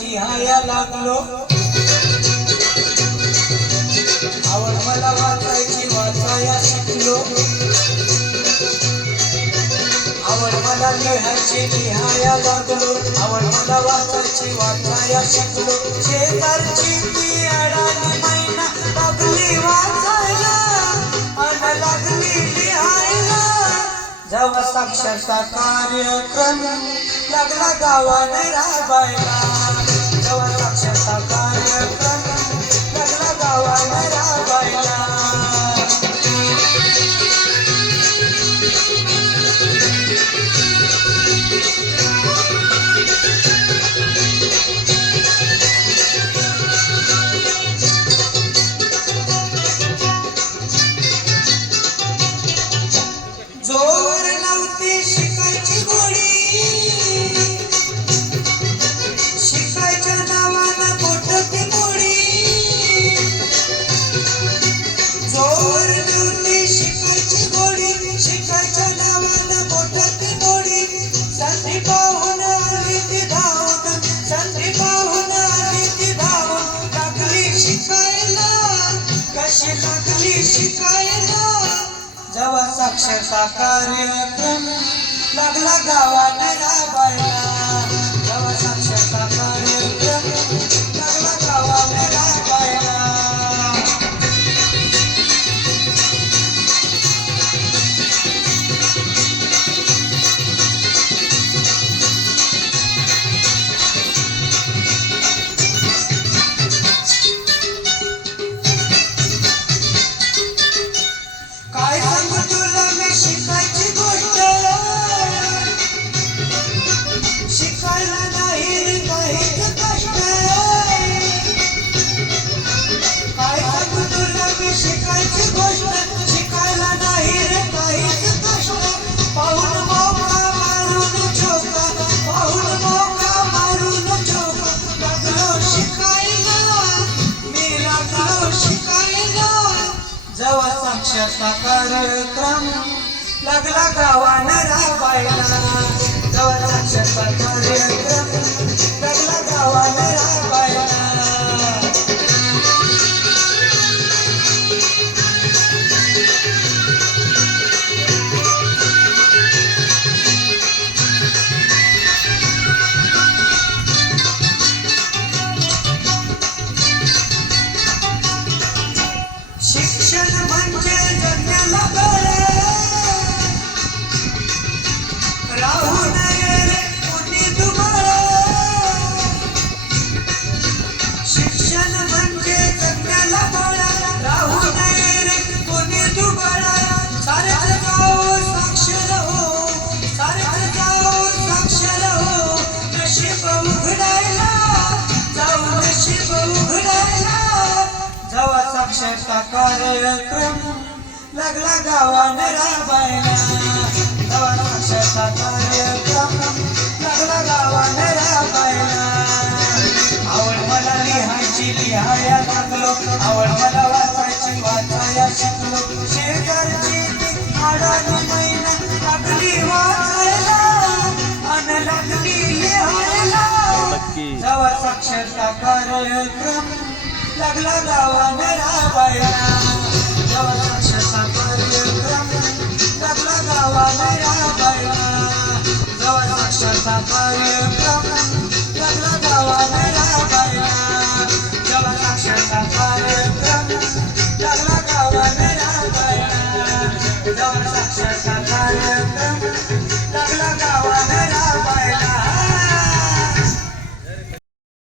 लिहाया लागलो. आवड मला वाचायची वाचाया शिकलो. आवड मला लिहायची लिहाया लागलो. आवड मला वाचायची वाचाया शिकलो. शेजारची ती अडाणी मैना लागली वाचायला आणि लागली लिहायला. जेव्हा साक्षरता कार्यक्रम लागला गावाने राबायला. जेव्हा साक्षरता कार्यक्रम लागला गावाने राबायला. जोर नव्हती शिकायची गोडी, शिकायच्या नावानं बोटती मोडी. जोर नव्हती शिकायची गोडी, शिकायच्या नावानं बोटती मोडी. संधी पाहून आली ती धावून, संधी पाहून आली ती धावून. लागली शिकायला, कशी लागली शिकायला. जेव्हा साक्षरता कार्यक्रम लागला गावाने राबायला. जेव्हा साक्षरता कार्यक्रम लागला गावाने राबायला. काय सांगू तुला मी शिकायची गोष्ट, शिकायला नाही रे काहीच कष्ट. काय सांगू तुला मी शिकायची गोष्ट, शिकायला नाही रे काहीच कष्ट. पाहून मौका मारून चोका, पाहून मौका मारून चोका. लागलो शिकायला, मी लागलो शिकायला. जेव्हा साक्षरता कार्यक्रम लागला गावाने राबायला. जेव्हा साक्षरता कार्यक्रम लागला गावाने राबायला. शिक्षण म्हणजे जगण्याला बळ, राहू नये रे कुणी दुबळ. शिक्षण म्हणजे जगण्याला बळ, राहू नये रे कुणी दुबळ. सारेच जाओ साक्षर हो, सारेच जाओ साक्षर हो. नशीब उघडायला जाऊ, नशीब उघडायला. जेव्हा साक्षरता कार्यक्रम लागला गावाने राबायला. जेव्हा साक्षरता कार्यक्रम लागला गावाने राबायला. आवड मला लिहायची लिहाया लागलो. आवड मला वाचायची वाचाया शिकलो. शेजारची ती अडाणी मैना लागली वाचायला आणि लागली लिहायला. जेव्हा साक्षरता कार्यक्रम लागला गावाने राबायला. जेव्हा